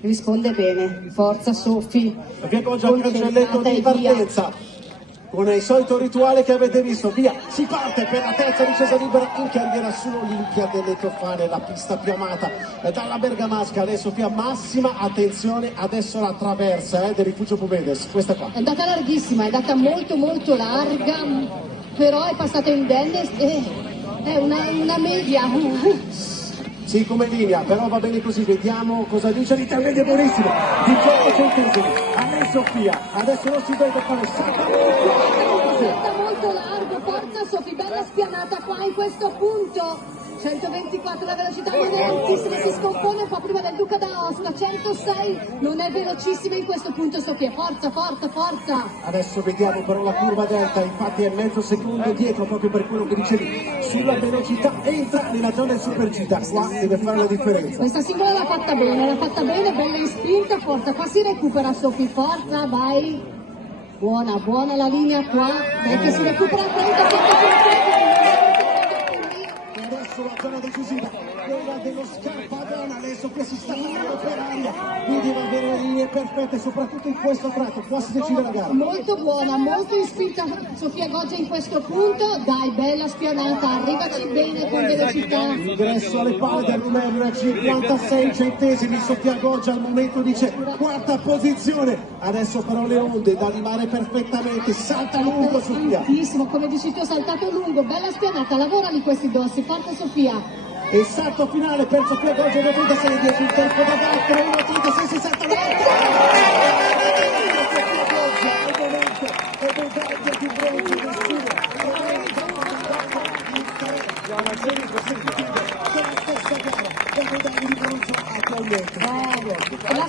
risponde bene. Forza Sofì. Via Goggia al cancelletto di partenza. Con il solito rituale che avete visto, via, si parte per la terza discesa libera in carriera sull'Olimpia delle Tofane, la pista più amata dalla bergamasca. Adesso Sofia, massima attenzione, adesso la traversa del rifugio Pumedes, questa qua. È andata larghissima, è andata molto larga, però è passata indenne, è una media. Sì, come linea, però va bene così, vediamo cosa dice l'intermedio buonissimo, 18 centesimi, a lei Sofia, adesso non si vede fare molto largo, forza Sofì, bella spianata qua in questo punto, 124 la velocità non è altissima, si scompone un po' prima del Duca d'Aosta, 106, non è velocissima in questo punto Sofia, forza. Adesso vediamo però la curva delta, infatti è mezzo secondo dietro, proprio per quello che dicevi, sulla velocità entra nella zona del super G, qua deve fare la differenza. Questa singola l'ha fatta bene, bella in spinta, forza, qua si recupera Sofì, forza, vai, buona la linea qua, dai che si recupera 30 la zona decisiva, quella dello Scarpadona, adesso qui si sta andando per aria, quindi va bene le linee perfette, soprattutto in questo tratto, qua si decide la gara. Molto buona, molto in spinta Sofia Goggia in questo punto, dai, bella spianata, arrivaci bene con velocità. Ingresso alle palle del numero 56 centesimi, Sofia Goggia al momento dice quarta posizione, adesso però le onde da rimane perfettamente, salta lungo Sofia. Tantissimo, come dici tu, ha saltato lungo, bella spianata, lavora di questi dossi, forza Sofia. E il salto finale per Sofia Goggia 1.36, 10 il tempo da battere, 1.36, 60 la